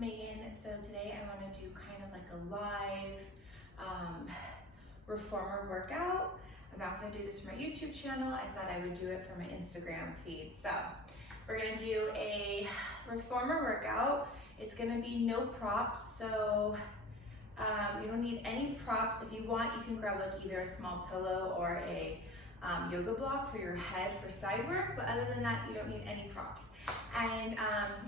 Megan. So today I want to do kind of like a live reformer workout. I'm not going to do this for my YouTube channel. I thought I would do it for my Instagram feed. So we're going to do a reformer workout. It's going to be no props, so you don't need any props. If you want, you can grab like either a small pillow or a yoga block for your head for side work, but other than that, you don't need any props. And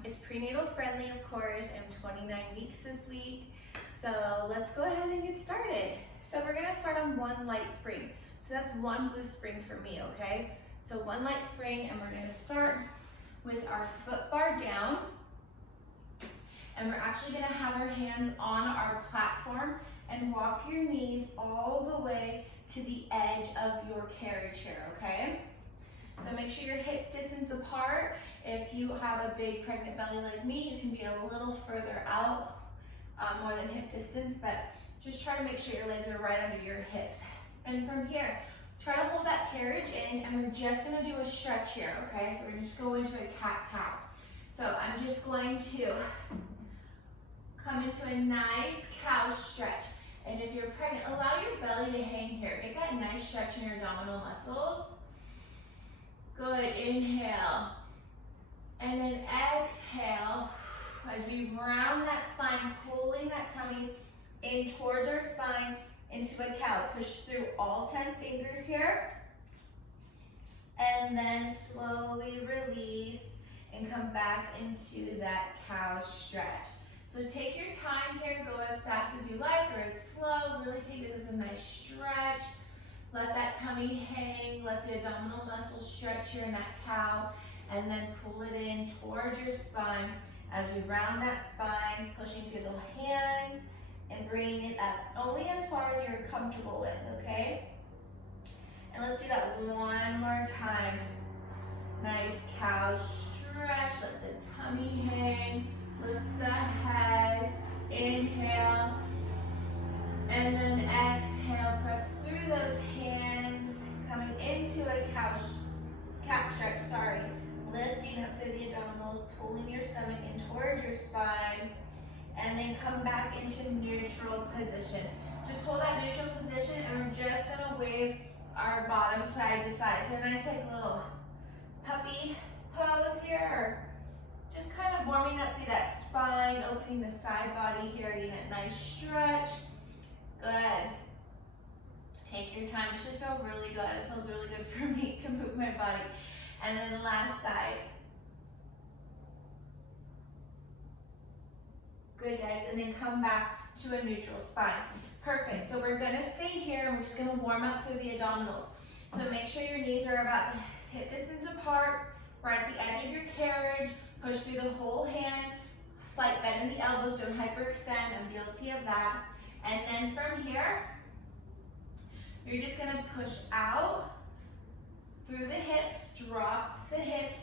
it's prenatal friendly, of course. I'm 29 weeks this week, so let's go ahead and get started. So we're gonna start on one light spring. So that's one blue spring for me, okay? So one light spring, and we're gonna start with our foot bar down. And we're actually gonna have our hands on our platform and walk your knees all the way to the edge of your carriage here, okay? So make sure you're hip distance apart. If you have a big pregnant belly like me, you can be a little further out, more than hip distance, but just try to make sure your legs are right under your hips. And from here, try to hold that carriage in, and we're just gonna do a stretch here, okay? So we're gonna just go into a cat-cow. So I'm just going to come into a nice cow stretch. And if you're pregnant, allow your belly to hang here. Get that nice stretch in your abdominal muscles. Good, inhale. And then exhale, as we round that spine, pulling that tummy in towards our spine into a cow. Push through all 10 fingers here. And then slowly release and come back into that cow stretch. So take your time here, go as fast as you like or as slow. Really take this as a nice stretch. Let that tummy hang, let the abdominal muscles stretch here in that cow, and then pull it in towards your spine as we round that spine, pushing through the hands and bringing it up only as far as you're comfortable with, okay? And let's do that one more time. Nice cow stretch, let the tummy hang. Lift the head, inhale, and then exhale. Press through those hands, coming into a cat stretch, lifting up through the abdominals, pulling your stomach in towards your spine, and then come back into neutral position. Just hold that neutral position, and we're just gonna wave our bottom side to side. So a nice like little puppy pose here. Just kind of warming up through that spine, opening the side body here, getting that nice stretch. Good. Take your time. It should feel really good. It feels really good for me to move my body. And then the last side. Good, guys. And then come back to a neutral spine. Perfect. So we're going to stay here, and we're just going to warm up through the abdominals. So make sure your knees are about the hip distance apart, right at the edge of your carriage. Push through the whole hand, slight bend in the elbows, don't hyperextend, I'm guilty of that. And then from here, you're just gonna push out through the hips, drop the hips,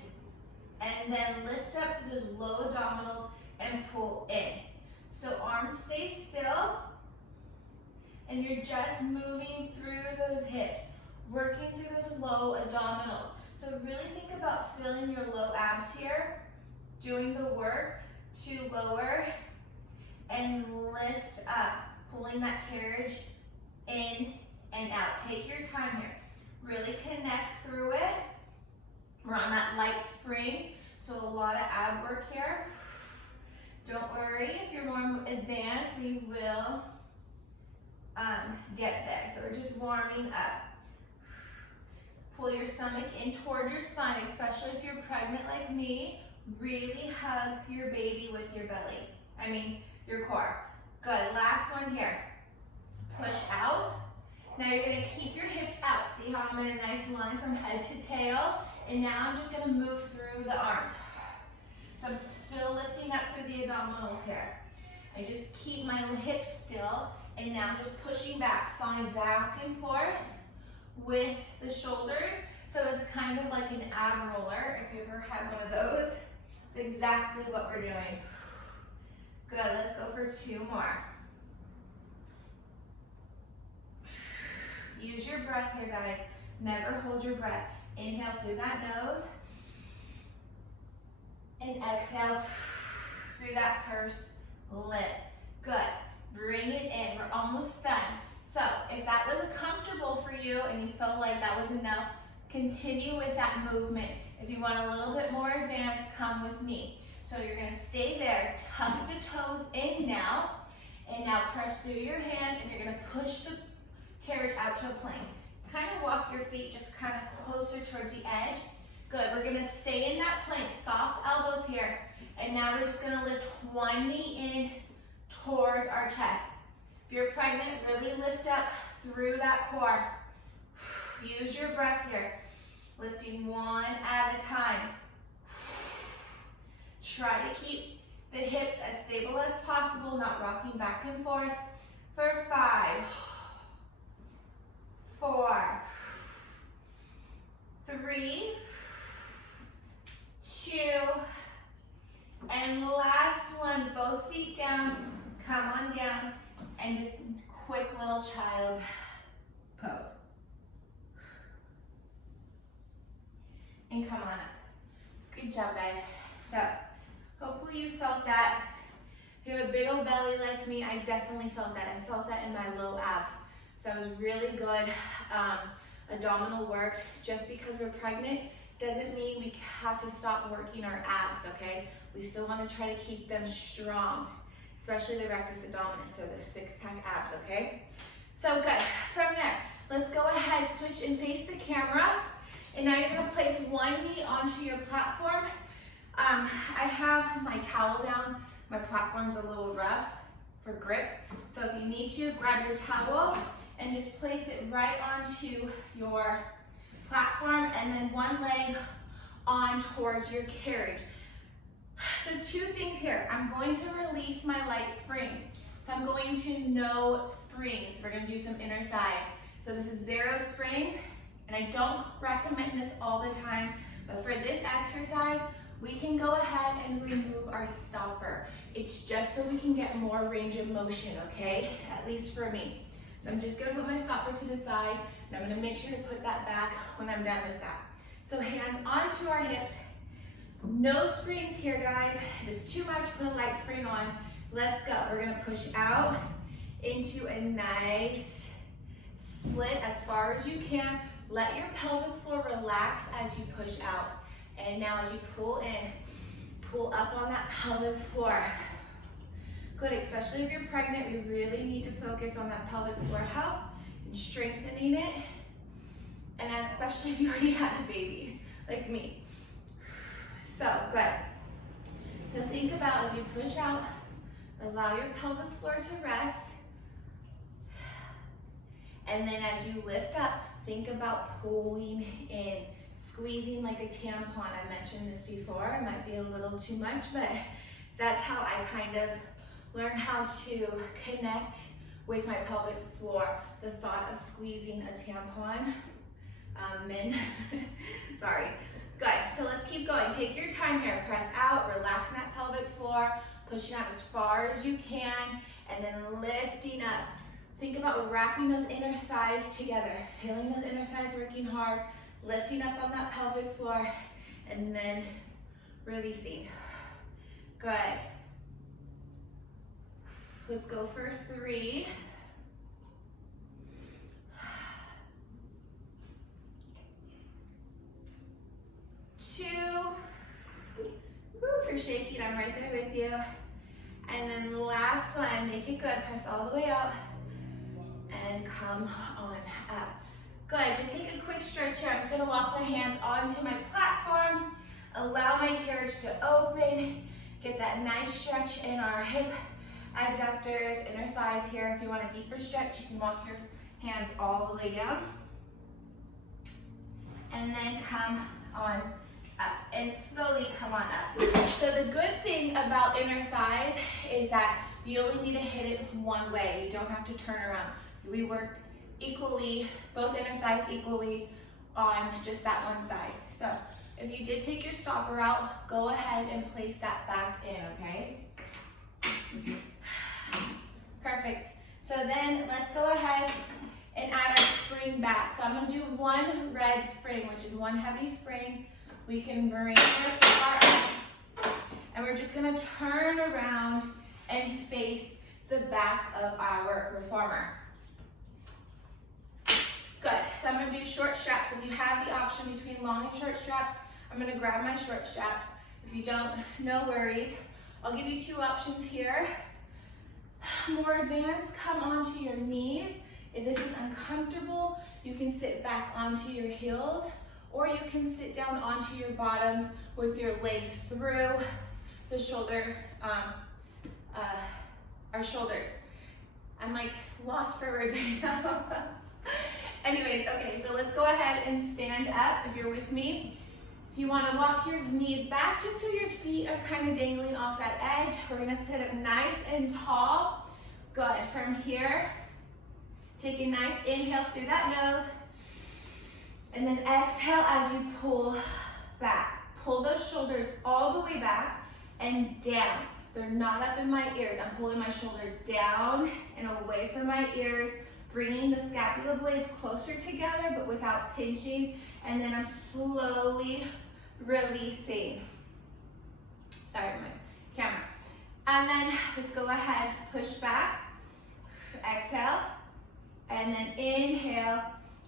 and then lift up through those low abdominals and pull in. So arms stay still, and you're just moving through those hips, working through those low abdominals. So really think about filling your low abs here, doing the work to lower and lift up, pulling that carriage in and out. Take your time here. Really connect through it. We're on that light spring, so a lot of ab work here. Don't worry, if you're more advanced, we will get there. So we're just warming up. Pull your stomach in towards your spine, especially if you're pregnant like me. Really hug your baby with your belly, your core. Good, last one here. Push out. Now you're gonna keep your hips out. See how I'm in a nice line from head to tail? And now I'm just gonna move through the arms. So I'm still lifting up through the abdominals here. I just keep my hips still, and now I'm just pushing back, sawing back and forth with the shoulders. So it's kind of like an ab roller, if you ever had one of those. It's exactly what we're doing. Good, let's go for 2 more. Use your breath here, guys. Never hold your breath. Inhale through that nose. And exhale through that purse lift. Good. Bring it in. We're almost done. So if that was comfortable for you and you felt like that was enough, continue with that movement. If you want a little bit more advanced, come with me. So you're going to stay there, tuck the toes in now, and now press through your hands, and you're going to push the carriage out to a plank. Kind of walk your feet just kind of closer towards the edge. Good. We're going to stay in that plank, soft elbows here, and now we're just going to lift one knee in towards our chest. If you're pregnant, really lift up through that core. Use your breath here. Lifting one at a time. Try to keep the hips as stable as possible, not rocking back and forth. For 5, 4, 3, 2, and last one, both feet down, come on down, and just quick little child pose. And come on up. Good job, guys. So, hopefully you felt that. If you have a big old belly like me, I definitely felt that. I felt that in my low abs. So it was really good. Abdominal work. Just because we're pregnant doesn't mean we have to stop working our abs, okay? We still want to try to keep them strong, especially the rectus abdominis, so the six-pack abs, okay? So good. From there, let's go ahead, switch and face the camera. And now you're going to place one knee onto your platform. I have my towel down. My platform's a little rough for grip. So if you need to, grab your towel and just place it right onto your platform, and then one leg on towards your carriage. So 2 things here. I'm going to release my light spring. So I'm going to no springs. We're going to do some inner thighs. So this is 0 springs. And I don't recommend this all the time, but for this exercise, we can go ahead and remove our stopper. It's just so we can get more range of motion, okay? At least for me. So I'm just gonna put my stopper to the side, and I'm gonna make sure to put that back when I'm done with that. So hands onto our hips. No springs here, guys. If it's too much, put a light spring on. Let's go. We're gonna push out into a nice split as far as you can. Let your pelvic floor relax as you push out. And now as you pull in, pull up on that pelvic floor. Good, especially if you're pregnant, we really need to focus on that pelvic floor health and strengthening it. And especially if you already had a baby, like me. So, good. So think about as you push out, allow your pelvic floor to rest. And then as you lift up, think about pulling in, squeezing like a tampon. I mentioned this before. It might be a little too much, but that's how I kind of learned how to connect with my pelvic floor. The thought of squeezing a tampon. Sorry. Good. So let's keep going. Take your time here. Press out, relaxing that pelvic floor, pushing out as far as you can, and then lifting up. Think about wrapping those inner thighs together, feeling those inner thighs working hard, lifting up on that pelvic floor, and then releasing. Good. Let's go for 3. 2. Woo, if you're shaking, I'm right there with you. And then the last one, make it good. Press all the way up. And come on up. Good, just take a quick stretch here. I'm just gonna walk my hands onto my platform, allow my carriage to open, get that nice stretch in our hip adductors, inner thighs here. If you want a deeper stretch, you can walk your hands all the way down. And then come on up, and slowly come on up. So the good thing about inner thighs is that you only need to hit it one way. You don't have to turn around. We worked equally, both inner thighs equally on just that one side. So if you did take your stopper out, go ahead and place that back in, okay? Perfect. So then let's go ahead and add our spring back. So I'm gonna do 1 red spring, which is 1 heavy spring. We can bring our bar up, and we're just gonna turn around and face the back of our reformer. Good, so I'm gonna do short straps. If you have the option between long and short straps, I'm gonna grab my short straps. If you don't, no worries. I'll give you two options here. More advanced, come onto your knees. If this is uncomfortable, you can sit back onto your heels, or you can sit down onto your bottoms with your legs through the shoulder, our shoulders. I'm like lost for words right now. Anyways, okay, so let's go ahead and stand up if you're with me. You want to walk your knees back just so your feet are kind of dangling off that edge. We're going to sit up nice and tall. Good. From here, take a nice inhale through that nose. And then exhale as you pull back. Pull those shoulders all the way back and down. They're not up in my ears. I'm pulling my shoulders down and away from my ears, bringing the scapula blades closer together but without pinching. And then I'm slowly releasing. Sorry, my camera. And then let's go ahead, push back, exhale, and then inhale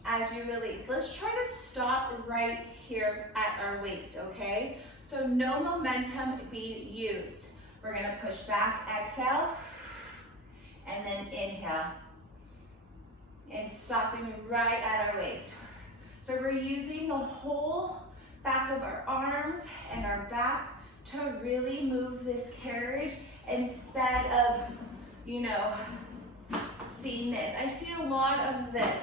as you release. Let's try to stop right here at our waist, okay? So no momentum be used. We're gonna push back, exhale, and then inhale. And stopping right at our waist. So we're using the whole back of our arms and our back to really move this carriage instead of, you know, seeing this. I see a lot of this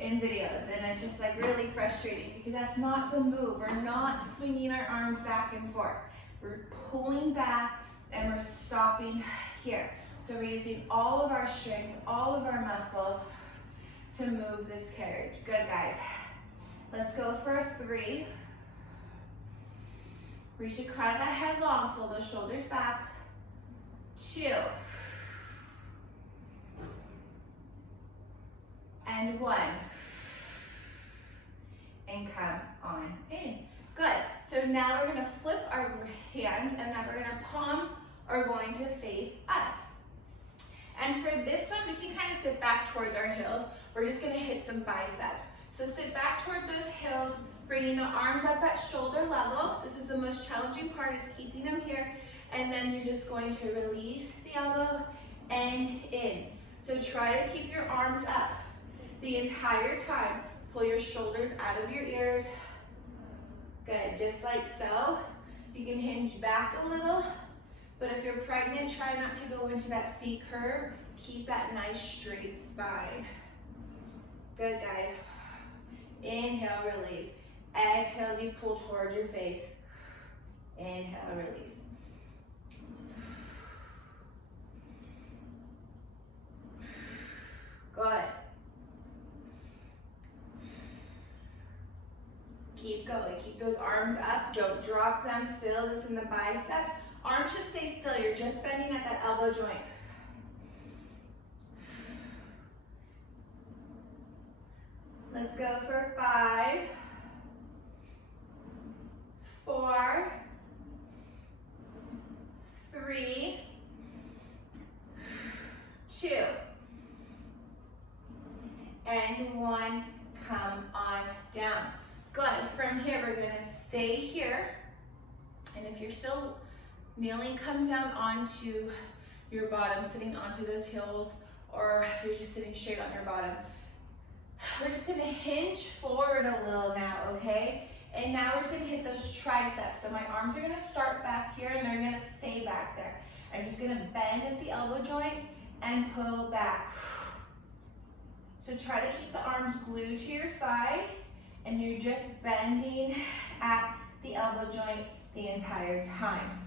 in videos and it's just like really frustrating because that's not the move. We're not swinging our arms back and forth. We're pulling back and we're stopping here. So we're using all of our strength, all of our muscles to move this carriage. Good, guys. Let's go for a 3. Reach the crown of the head long, pull those shoulders back. 2. And 1. And come on in. Good. So now we're gonna flip our hands and now we're gonna palms are going to face us. And for this one, we can kind of sit back towards our heels. We're just gonna hit some biceps. So sit back towards those heels, bringing the arms up at shoulder level. This is the most challenging part, is keeping them here. And then you're just going to release the elbow and in. So try to keep your arms up the entire time. Pull your shoulders out of your ears. Good, just like so. You can hinge back a little, but if you're pregnant, try not to go into that C curve. Keep that nice straight spine. Good, guys. Inhale, release. Exhale as you pull towards your face. Inhale, release. Good. Keep going. Keep those arms up. Don't drop them. Feel this in the bicep. Arms should stay still. You're just bending at that elbow joint. Let's go for 5, 4, 3, 2, and 1. Come on down. Good. From here, we're going to stay here. And if you're still kneeling, come down onto your bottom, sitting onto those heels, or if you're just sitting straight on your bottom. We're just gonna hinge forward a little now, okay? And now we're just gonna hit those triceps. So my arms are gonna start back here and they're gonna stay back there. I'm just gonna bend at the elbow joint and pull back. So try to keep the arms glued to your side and you're just bending at the elbow joint the entire time.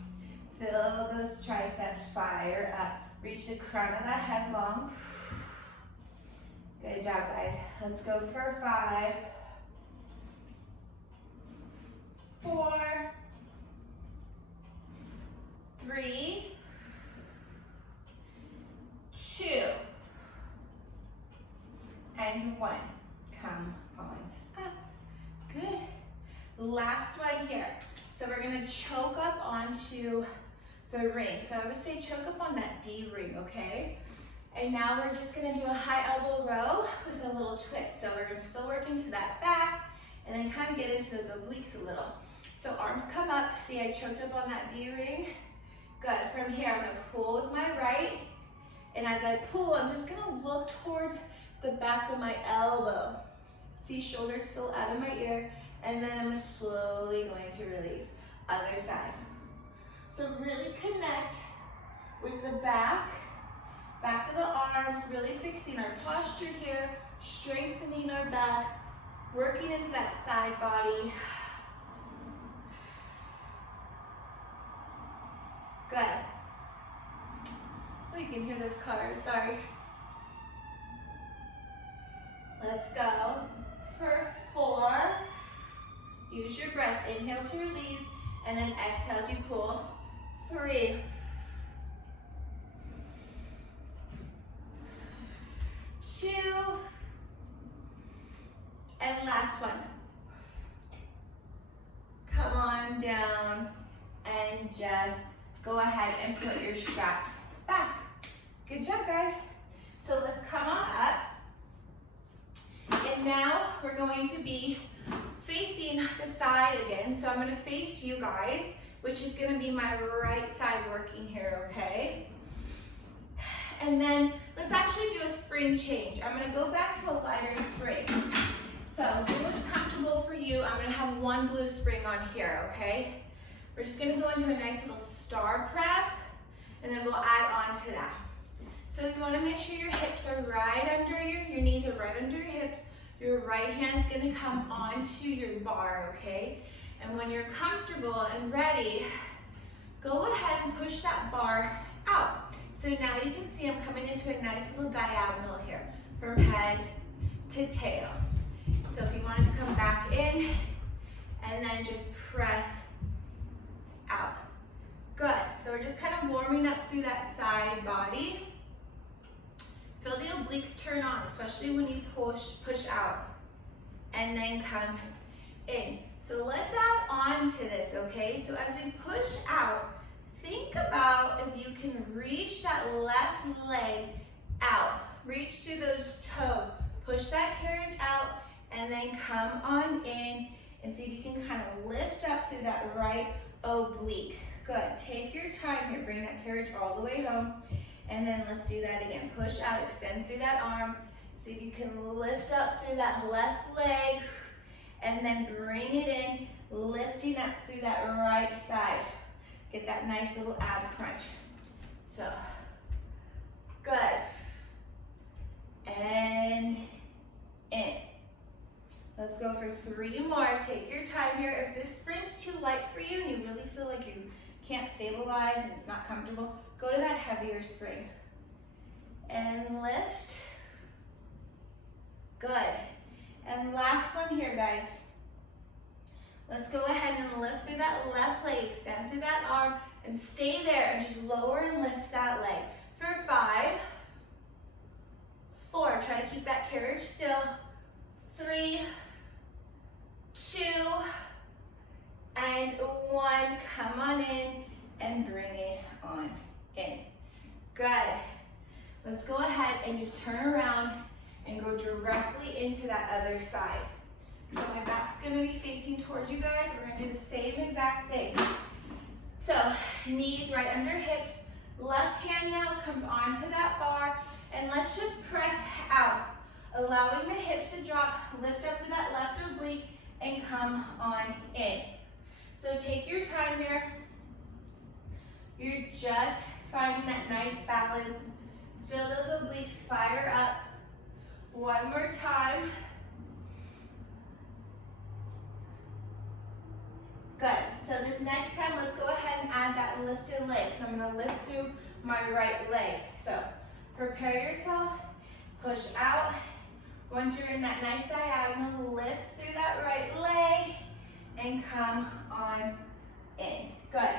Feel those triceps fire up. Reach the crown of that head long. Good job, guys. Let's go for 5, 4, 3, 2, and 1. Come on up. Good. Last one here. So we're gonna choke up onto the ring. So I would say choke up on that D ring, okay? And now we're just gonna do a high elbow row with a little twist. So we're still working to that back and then kind of get into those obliques a little. So arms come up. See, I choked up on that D ring. Good. From here, I'm gonna pull with my right. And as I pull, I'm just gonna look towards the back of my elbow. See, shoulders still out of my ear. And then I'm slowly going to release. Other side. So really connect with the back of the arms, really fixing our posture here, strengthening our back, working into that side body. Good. Oh, you can hear those cars, sorry. Let's go for 4. Use your breath. Inhale to release, and then exhale to pull. 3. 2. And last one. Come on down and just go ahead and put your straps back. Good job, guys. So let's come on up. And now we're going to be facing the side again. So I'm going to face you guys, which is going to be my right side working here, okay? And then let's actually do a spring change. I'm going to go back to a lighter spring. So do what's comfortable for you. I'm going to have one blue spring on here, okay? We're just going to go into a nice little star prep, and then we'll add on to that. So you want to make sure your hips are right under your knees are right under your hips. Your right hand's going to come onto your bar, okay? And when you're comfortable and ready, go ahead and push that bar out. So now you can see I'm coming into a nice little diagonal here from head to tail. So if you want to just come back in and then just press out. Good. So we're just kind of warming up through that side body. Feel the obliques turn on, especially when you push out and then come in. So let's add on to this, okay? So as we push out, think about if you can reach that left leg out. Reach through those toes. Push that carriage out and then come on in and see if you can kind of lift up through that right oblique. Good. Take your time here. Bring that carriage all the way home. And then let's do that again. Push out, extend through that arm. See if you can lift up through that left leg. And then bring it in, lifting up through that right side. Get that nice little ab crunch. So, good. And in. Let's go for 3 more. Take your time here. If this spring's too light for you and you really feel like you can't stabilize and it's not comfortable, go to that heavier spring. And lift. Good. And last one here, guys. Let's go ahead and lift through that left leg, extend through that arm, and stay there and just lower and lift that leg. For 5, 4, try to keep that carriage still. 3, 2, and 1. Come on in and bring it on in. Good. Let's go ahead and just turn around and go directly into that other side. So my back's gonna be facing towards you guys. We're gonna do the same exact thing. So knees right under hips. Left hand now comes onto that bar, and let's just press out, allowing the hips to drop, lift up to that left oblique, and come on in. So take your time here. You're just finding that nice balance. Feel those obliques fire up. One more time. Good. So this next time, let's go ahead and add that lifted leg. So I'm going to lift through my right leg. So prepare yourself. Push out. Once you're in that nice diagonal, lift through that right leg and come on in. Good.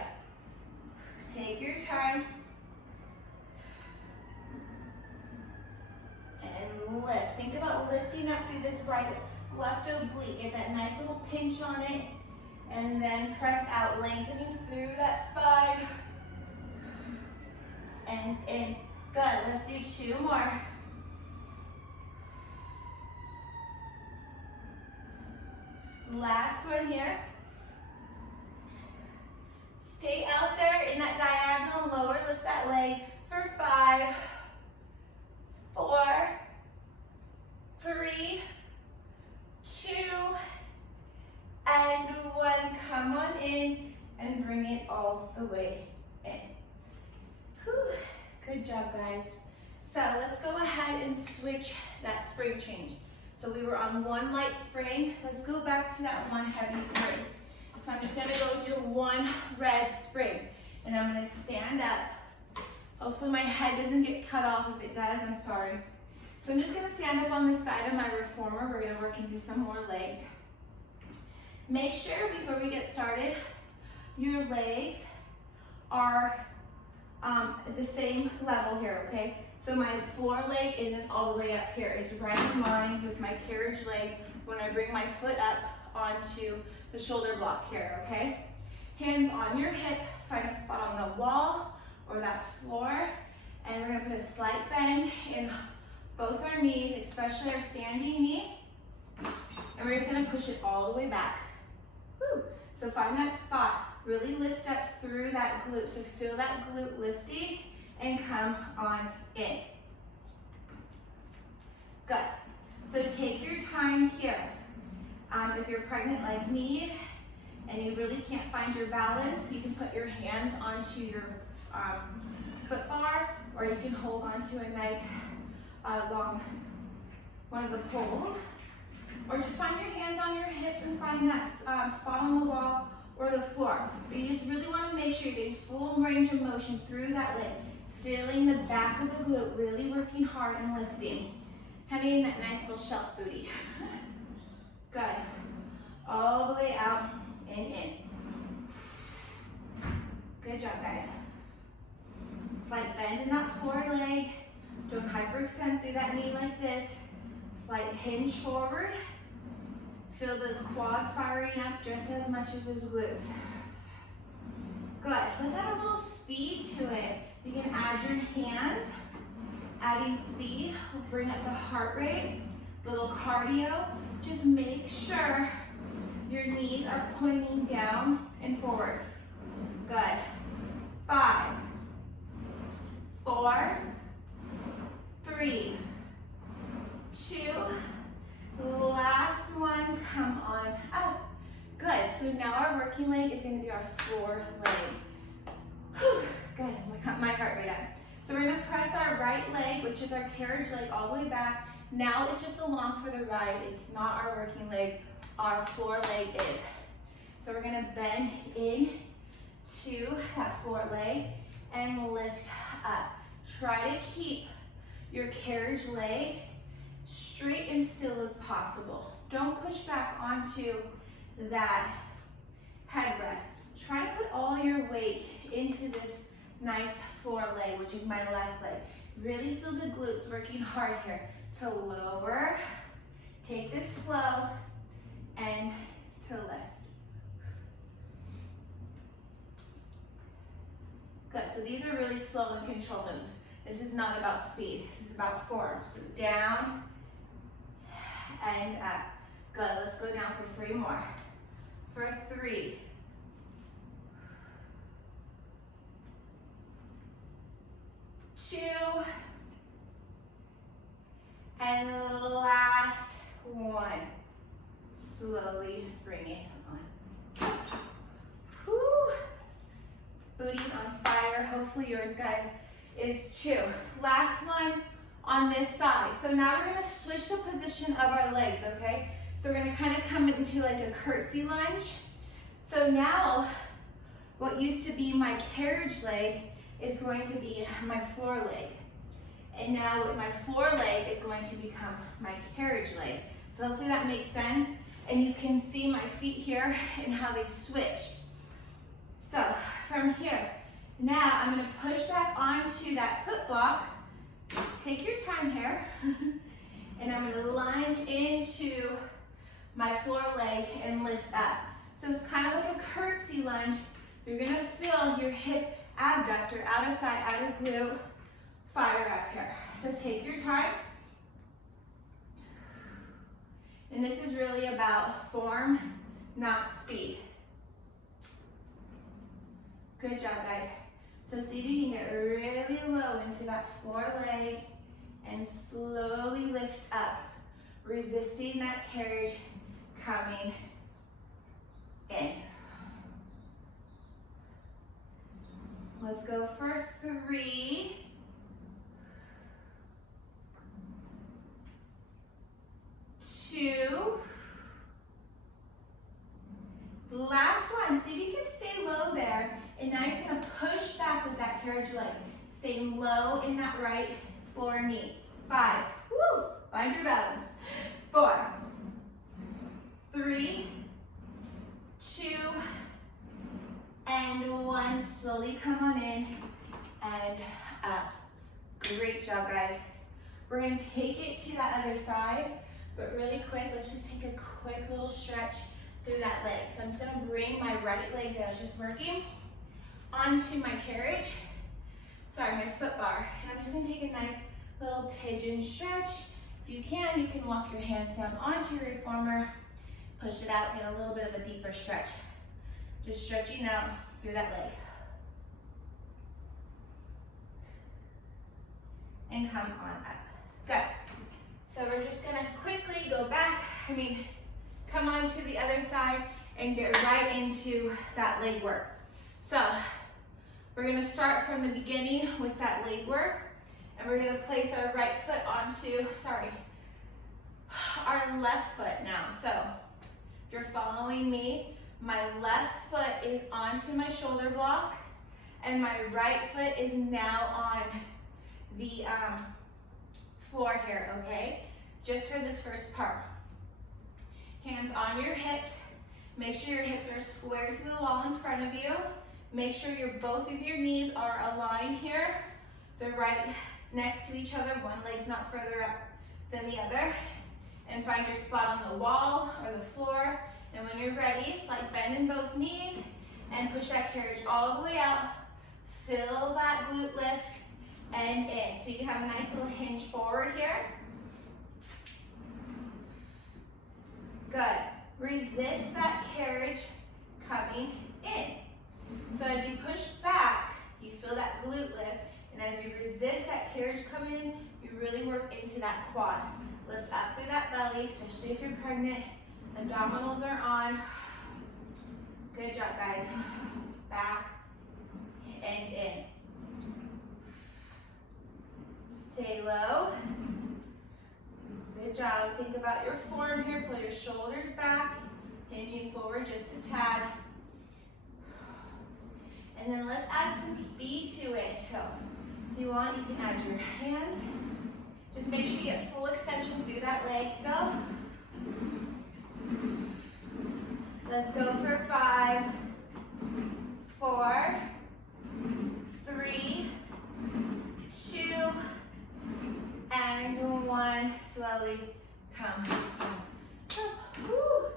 Take your time. And lift. Think about lifting up through this left oblique. Get that nice little pinch on it. And then press out, lengthening through that spine. Good. So this next time, let's go ahead and add that lifted leg. So I'm going to lift through my right leg. So prepare yourself. Push out. Once you're in that nice diagonal, lift through that right leg and come on in. Good. Take your time. And lift. Think about lifting up through this left oblique. Get that nice little pinch on it. And then press out, lengthening through that spine. and in. Good, let's do 2 more. Last one here. Stay out there in that diagonal lower, lift that leg for 5, 4, 3, 2, and 1. Come on in and bring it all the way in. Whew. Good job, guys. So let's go ahead and switch that spring change. So we were on 1 light spring. Let's go back to that 1 heavy spring. So I'm just gonna go to 1 red spring, and I'm gonna stand up. Hopefully my head doesn't get cut off. If it does, I'm sorry. So I'm just gonna stand up on the side of my reformer. We're gonna work into some more legs. Make sure before we get started, your legs are at the same level here, okay? So my floor leg isn't all the way up here. It's right in line with my carriage leg when I bring my foot up onto the shoulder block here, okay? Hands on your hip, find a spot on the wall or that floor, and we're gonna put a slight bend in both our knees, especially our standing knee, and we're just gonna push it all the way back. Woo. So find that spot, really lift up through that glute, so feel that glute lifting and come on in. Good. So take your time here. If you're pregnant like me and you really can't find your balance, you can put your hands onto your foot bar, or you can hold onto a nice long one of the poles, or just find your hands on your hips and find that spot on the wall or the floor. But you just really want to make sure you're getting full range of motion through that leg, feeling the back of the glute, really working hard and lifting, kind of getting that nice little shelf booty. Good. All the way out and in. Good job, guys. Slight bend in that floor leg. Don't hyperextend through that knee like this. Slight hinge forward. Feel those quads firing up just as much as those glutes. Good. Let's add a little speed to it. You can add your hands. Adding speed will bring up the heart rate. Little cardio. Just make sure your knees are pointing down and forward. Good. 5, 4, 3, 2, last one, come on out. Good, so now our working leg is going to be our floor leg. Whew. Good, I got my heart rate up. So we're going to press our right leg, which is our carriage leg, all the way back. Now it's just along for the ride. It's not our working leg, our floor leg is. So we're going to bend in to that floor leg and lift up. Try to keep your carriage leg straight and still as possible. Don't push back onto that headrest. Try to put all your weight into this nice floor leg, which is my left leg. Really feel the glutes working hard here. So lower, take this slow, and to lift. Good, so these are really slow and controlled moves. This is not about speed, this is about form. So down and up. Good, let's go down for 3 more. For 3. 2. And last one. Slowly bring it on. Whew. Booty's on fire. Hopefully yours, guys, is too. Last one on this side. So now we're going to switch the position of our legs, okay? So we're going to kind of come into like a curtsy lunge. So now what used to be my carriage leg is going to be my floor leg. And now my floor leg is going to become my carriage leg. So hopefully that makes sense. And you can see my feet here and how they switched. So from here, now I'm going to push back onto that foot block. Take your time here. And I'm going to lunge into my floor leg and lift up. So it's kind of like a curtsy lunge. You're going to feel your hip abductor, outer thigh, outer glute, fire up here. So take your time. And this is really about form, not speed. Good job, guys. So see if you can get really low into that floor leg and slowly lift up, resisting that carriage coming in. Let's go for 3. 2. Last one. See if you can stay low there. And now you're just gonna push back with that carriage leg. Staying low in that right floor knee. 5. Woo! Find your balance. 4. 3. 2. And 1. Slowly come on in and up. Great job, guys. We're gonna take it to that other side, but really quick, let's just take a quick little stretch through that leg. So I'm just gonna bring my right leg that I was just working onto my carriage, my foot bar. And I'm just gonna take a nice little pigeon stretch. If you can walk your hands down onto your reformer, push it out, get a little bit of a deeper stretch. Just stretching out through that leg. And come on up. Good. So we're just gonna quickly go back, come on to the other side and get right into that leg work. So we're gonna start from the beginning with that leg work, and we're gonna place our right foot onto, our left foot now. So if you're following me, my left foot is onto my shoulder block, and my right foot is now on the floor here, okay? Just for this first part. Hands on your hips. Make sure your hips are square to the wall in front of you. Make sure both of your knees are aligned here. They're right next to each other. One leg's not further up than the other. And find your spot on the wall or the floor. And when you're ready, slight bend in both knees and push that carriage all the way out. Feel that glute lift and in. So you can have a nice little hinge forward here. Good. Resist that carriage coming in. So as you push back, you feel that glute lift, and as you resist that carriage coming in, you really work into that quad. Lift up through that belly, especially if you're pregnant. Abdominals are on. Good job, guys. Back and in. Stay low. Good job. Think about your form here. Pull your shoulders back, hinging forward just a tad. And then let's add some speed to it. So if you want, you can add your hands. Just make sure you get full extension through that leg still. Let's go for 5, 4, 3, 2, and 1. Slowly come up. Woo.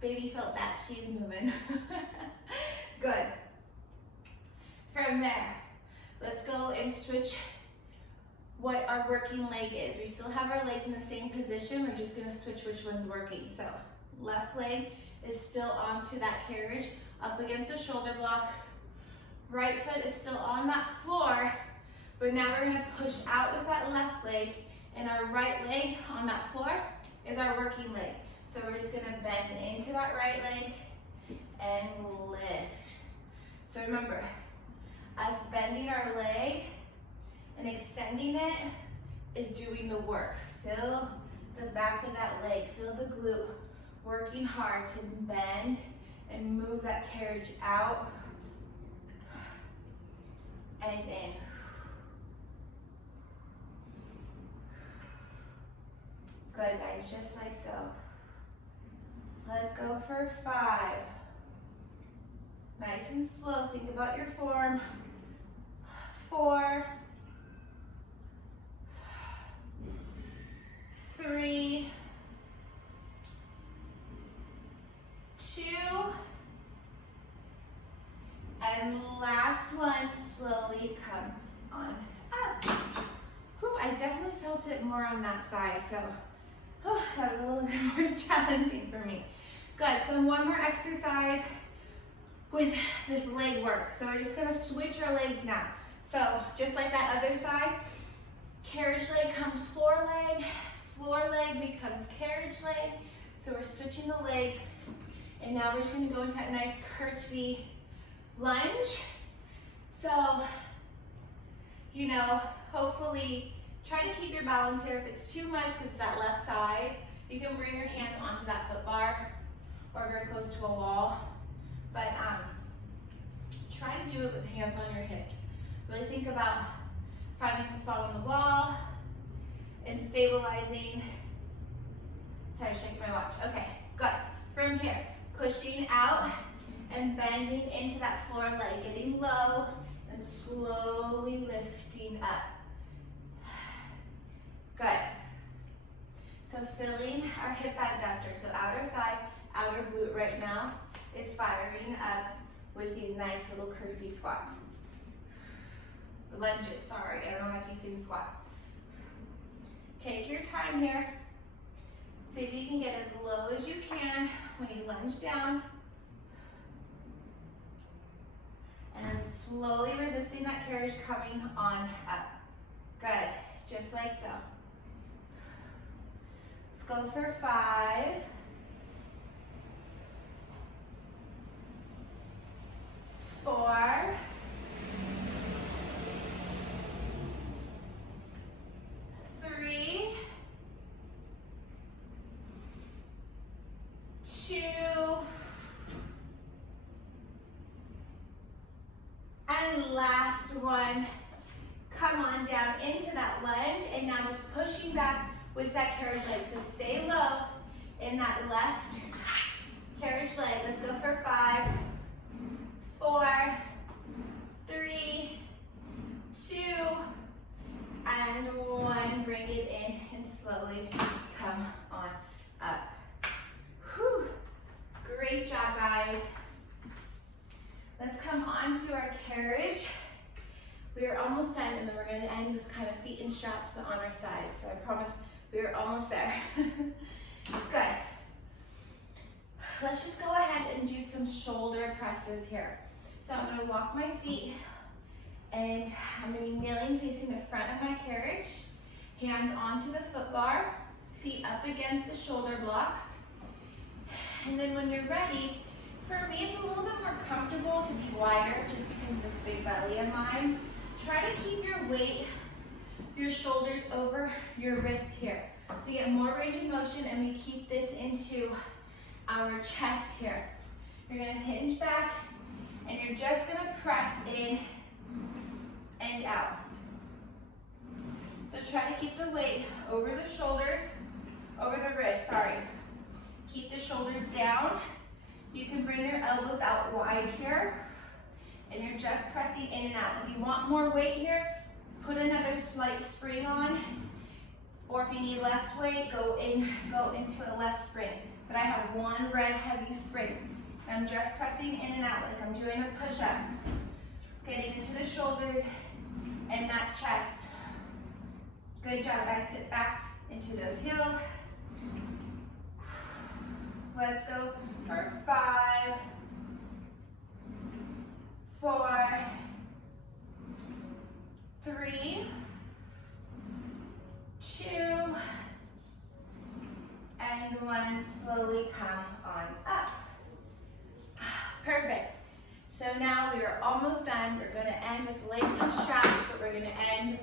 Baby felt that. She's moving. Good. From there, let's go and switch what our working leg is. We still have our legs in the same position. We're just gonna switch which one's working. So left leg is still onto that carriage, up against the shoulder block. Right foot is still on that floor, but now we're gonna push out with that left leg, and our right leg on that floor is our working leg. So we're just gonna bend into that right leg and lift. So remember, us bending our leg and extending it is doing the work. Feel the back of that leg, feel the glute, working hard to bend and move that carriage out and in. Good, guys, just like so. Let's go for 5. Nice and slow, think about your form. 4, 3, 2, and last one, felt it more on that side, so that was a little bit more challenging for me. Good, so one more exercise with this leg work. So we're just gonna switch our legs now. So just like that other side, carriage leg comes floor leg becomes carriage leg. So we're switching the legs, and now we're just gonna go into that nice curtsy lunge. So, you know, hopefully try to keep your balance here. If it's too much because it's that left side, you can bring your hand onto that foot bar or very close to a wall. But try to do it with hands on your hips. Really think about finding a spot on the wall and stabilizing. Sorry, shake my watch. Okay, good. From here, pushing out and bending into that floor leg, getting low and slowly lifting up. Good. So filling our hip abductor, so outer thigh, outer glute right now is firing up with these nice little curtsy squats. Lunges, sorry, I don't know how I keep saying squats. Take your time here. See if you can get as low as you can when you lunge down. And then slowly resisting that carriage coming on up. Good, just like so. Let's go for 5. 4. 3. 2. And last one. Come on down into that lunge, and now just pushing back with that carriage leg. So stay low in that left carriage leg. Let's go for 5, 4, 3, 2, and 1. Bring it in and slowly come on up. Whew. Great job, guys. Let's come on to our carriage. We are almost done, and then we're going to end with kind of feet and straps, but on our sides. So I promise we are almost there. Good. Let's just go ahead and do some shoulder presses here. So I'm going to walk my feet, and I'm going to be kneeling facing the front of my carriage, hands onto the foot bar, feet up against the shoulder blocks. And then when you're ready, for me it's a little bit more comfortable to be wider just because of this big belly of mine. Try to keep your weight, your shoulders over your wrist here. So you get more range of motion, and we keep this into our chest here. You're gonna hinge back, and you're just gonna press in and out. So try to keep the weight over the shoulders, over the wrist, sorry. Keep the shoulders down. You can bring your elbows out wide here, and you're just pressing in and out. If you want more weight here, put another slight spring on, or if you need less weight, go into a less spring. But I have one red heavy spring. I'm just pressing in and out like I'm doing a push-up. Getting into the shoulders and that chest. Good job, guys. Sit back into those heels. Let's go for 5, 4, 3, 2, and 1. Slowly come on up. Perfect. So now we are almost done. We're going to end with legs and straps, but we're going to end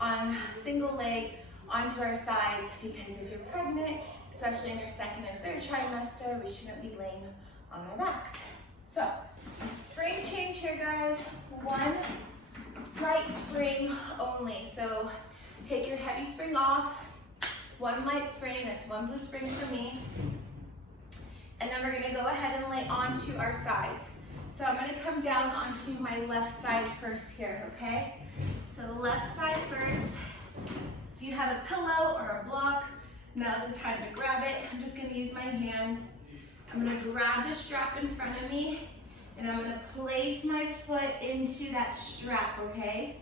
on single leg onto our sides, because if you're pregnant, especially in your 2nd and 3rd trimester, we shouldn't be laying on our backs. So, spring change here, guys. 1 light spring only. So, take your heavy spring off. 1 light spring, that's 1 blue spring for me. And then we're gonna go ahead and lay onto our sides. So I'm gonna come down onto my left side first here, okay? So left side first. If you have a pillow or a block, now's the time to grab it. I'm just gonna use my hand. I'm gonna grab the strap in front of me, and I'm gonna place my foot into that strap, okay?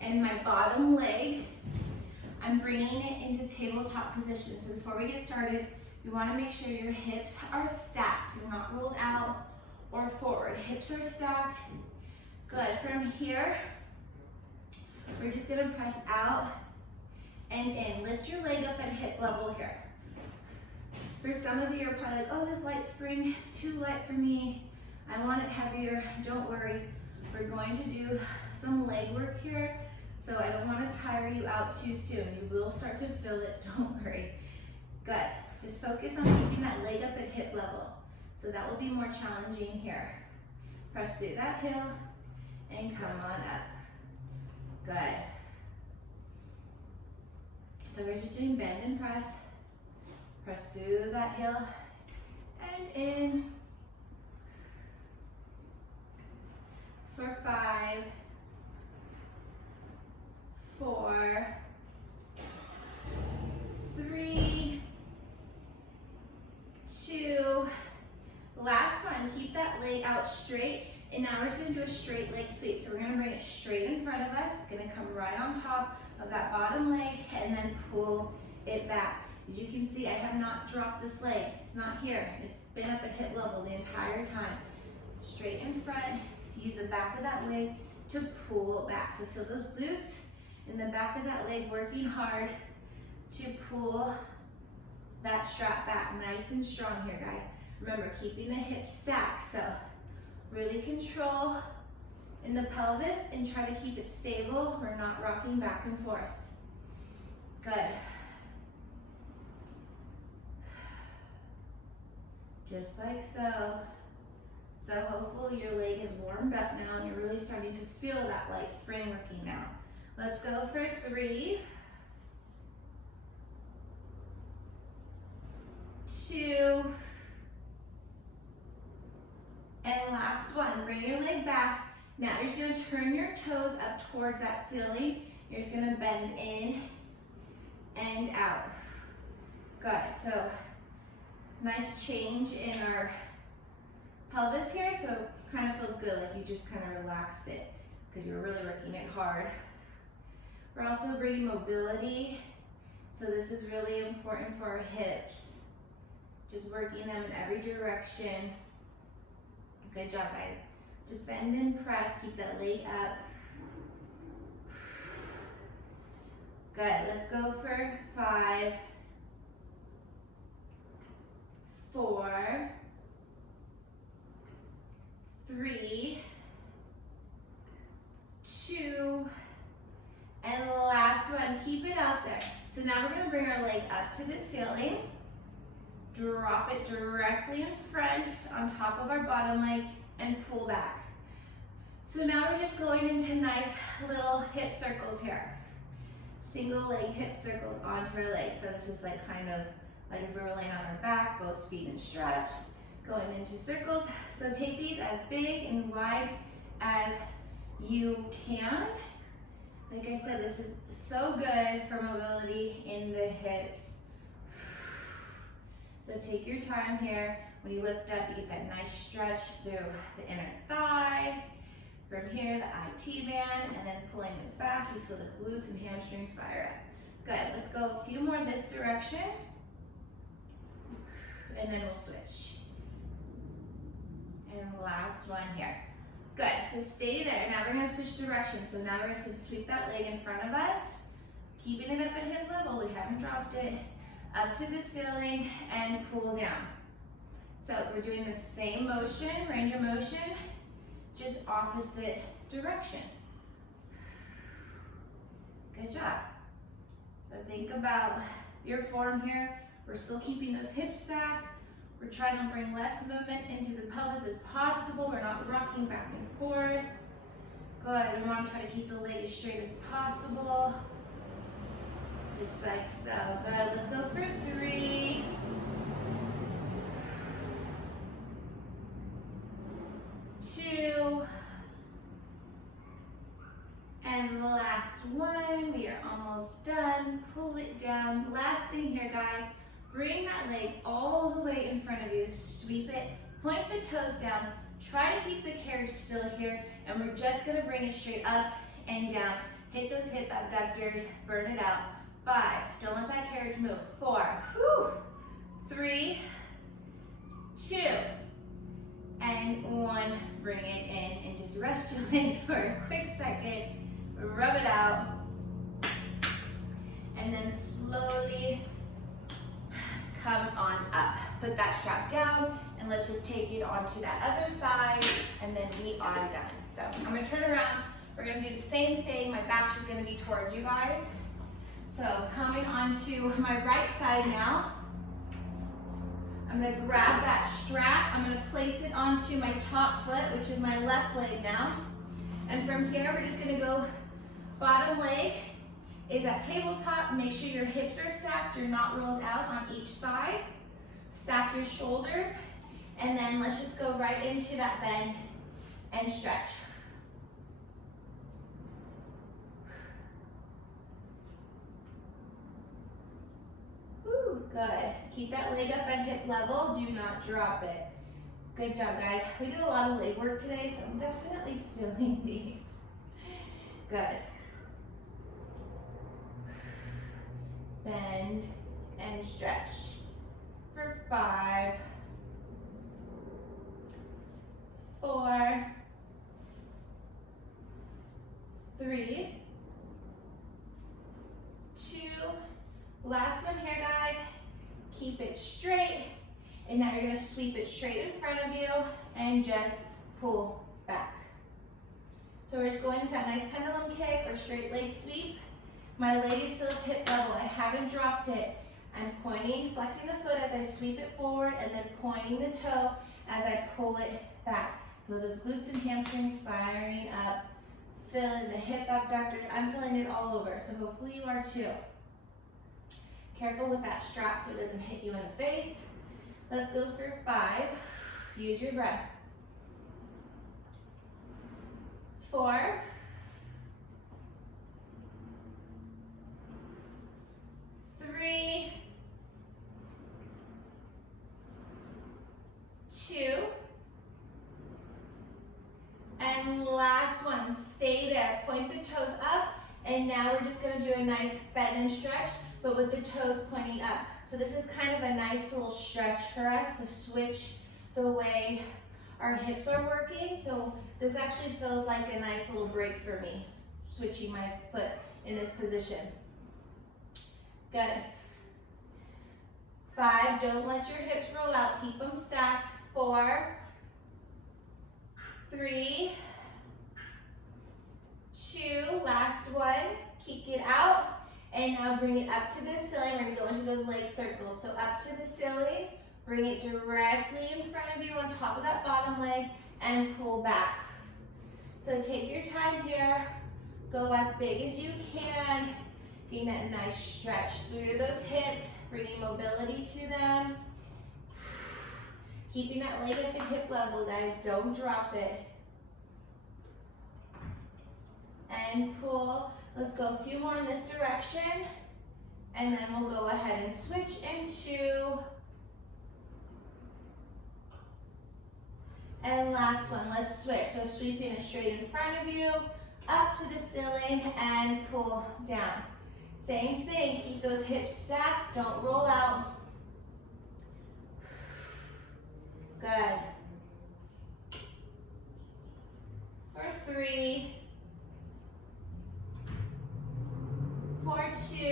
And my bottom leg, I'm bringing it into tabletop position. So before we get started, you want to make sure your hips are stacked. You're not rolled out or forward. Hips are stacked. Good. From here, we're just going to press out and in. Lift your leg up at hip level here. For some of you, you're probably like, oh, this light spring is too light for me. I want it heavier. Don't worry. We're going to do some leg work here, so I don't want to tire you out too soon. You will start to feel it. Don't worry. Good. Just focus on keeping that leg up at hip level. So that will be more challenging here. Press through that heel and come on up. Good. So we're just doing bend and press. Press through that heel and in. For 5, 4, 3, 2, last one. Keep that leg out straight. And now we're just going to do a straight leg sweep. So we're going to bring it straight in front of us. It's going to come right on top of that bottom leg and then pull it back. As you can see, I have not dropped this leg. It's not here. It's been up at hip level the entire time. Straight in front. Use the back of that leg to pull back. So feel those glutes in the back of that leg working hard to pull that strap back nice and strong here, guys. Remember, keeping the hips stacked. So really control in the pelvis and try to keep it stable. We're not rocking back and forth. Good. Just like so. So hopefully your leg is warmed up now and you're really starting to feel that light spring working now. Let's go for 3, 2, and last one. Bring your leg back. Now you're just going to turn your toes up towards that ceiling. You're just going to bend in and out. Good. So nice change in our pelvis here, so it kind of feels good, like you just kind of relaxed it because you were really working it hard. We're also bringing mobility, so this is really important for our hips. Just working them in every direction. Good job, guys. Just bend and press, keep that leg up. Good, let's go for 5, 4, 3, 2, and the last one. Keep it out there. So now we're going to bring our leg up to the ceiling. Drop it directly in front on top of our bottom leg and pull back. So now we're just going into nice little hip circles here. Single leg hip circles onto our legs. So this is like kind of like if we were laying on our back, both feet in straps. Going into circles. So take these as big and wide as you can. Like I said, this is so good for mobility in the hips. So take your time here. When you lift up, you get that nice stretch through the inner thigh. From here, the IT band, and then pulling it back, you feel the glutes and hamstrings fire up. Good, let's go a few more this direction. And then we'll switch. And last one here. Good, so stay there. Now we're gonna switch directions. So now we're just gonna sweep that leg in front of us, keeping it up at hip level, we haven't dropped it, up to the ceiling and pull down. So we're doing the same motion, range of motion, just opposite direction. Good job. So think about your form here. We're still keeping those hips stacked. We're trying to bring less movement into the pelvis as possible. We're not rocking back and forth. Good, we want to try to keep the leg as straight as possible. Just like so. Good, let's go for 3. 2. And the last one, we are almost done. Pull it down. Last thing here, guys. Bring that leg all the way in front of you. Sweep it. Point the toes down. Try to keep the carriage still here. And we're just going to bring it straight up and down. Hit those hip abductors. Burn it out 5, don't let that carriage move. 4, whew, 3, 2, and 1. Bring it in and just rest your legs for a quick second. Rub it out. And then slowly come on up. Put that strap down and let's just take it onto that other side and then we are done. So I'm gonna turn around. We're gonna do the same thing. My back's just gonna be towards you guys. So coming onto my right side now. I'm gonna grab that strap. I'm gonna place it onto my top foot, which is my left leg now. And from here, we're just gonna go bottom leg is at tabletop. Make sure your hips are stacked. You're not rolled out on each side. Stack your shoulders. And then let's just go right into that bend and stretch. Woo, good. Keep that leg up at hip level. Do not drop it. Good job, guys. We did a lot of leg work today, so I'm definitely feeling these. Good. Bend and stretch for 5, 4, 3, 2. Last one here, guys. Keep it straight. And now you're going to sweep it straight in front of you and just pull back. So we're just going into that nice pendulum kick or straight leg sweep. My leg is still hip level. I haven't dropped it. I'm pointing, flexing the foot as I sweep it forward and then pointing the toe as I pull it back. Feel those glutes and hamstrings firing up. Feeling the hip abductors. I'm feeling it all over, so hopefully you are too. Careful with that strap so it doesn't hit you in the face. Let's go for 5. Use your breath. 4. 3. 2. And last one. Stay there. Point the toes up. And now we're just going to do a nice bend and stretch, but with the toes pointing up. So this is kind of a nice little stretch for us to switch the way our hips are working. So this actually feels like a nice little break for me, switching my foot in this position. Good. 5, don't let your hips roll out, keep them stacked. 4, 3, 2, last one, kick it out. And now bring it up to the ceiling. We're gonna go into those leg circles. So up to the ceiling, bring it directly in front of you on top of that bottom leg and pull back. So take your time here. Go as big as you can. Getting that nice stretch through those hips, bringing mobility to them. Keeping that leg at the hip level, guys. Don't drop it. And pull. Let's go a few more in this direction, and then we'll go ahead and switch into, and last one, let's switch. So sweeping it straight in front of you, up to the ceiling, and pull down. Same thing, keep those hips stacked, don't roll out. Good. For 3, 4, 2,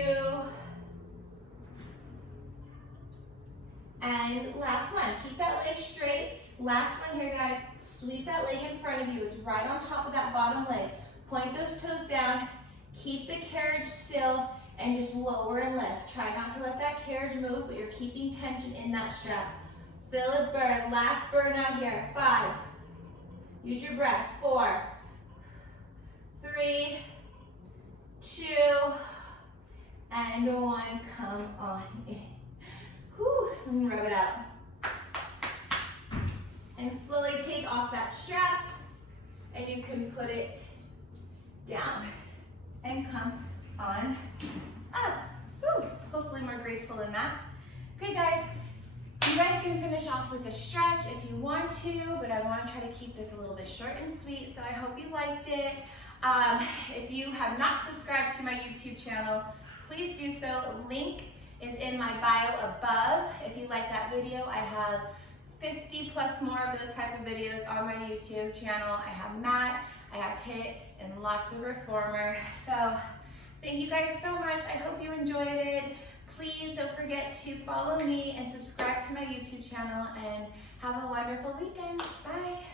and last one. Keep that leg straight. Last one here, guys. Sweep that leg in front of you. It's right on top of that bottom leg. Point those toes down. Keep the carriage still and just lower and lift. Try not to let that carriage move, but you're keeping tension in that strap. Feel it burn. Last burn out here. 5. Use your breath. 4, 3, 2, and 1. Come on in. Whew. Let me rub it out. And slowly take off that strap, and you can put it down and come on up. Whew. Hopefully more graceful than that. Good, guys. You guys can finish off with a stretch if you want to, but I want to try to keep this a little bit short and sweet, so I hope you liked it. If you have not subscribed to my YouTube channel, please do so. Link is in my bio above. If you like that video, I have 50 plus more of those type of videos on my YouTube channel. I have mat, I have HIIT, and lots of reformer. So thank you guys so much. I hope you enjoyed it. Please don't forget to follow me and subscribe to my YouTube channel, and have a wonderful weekend. Bye.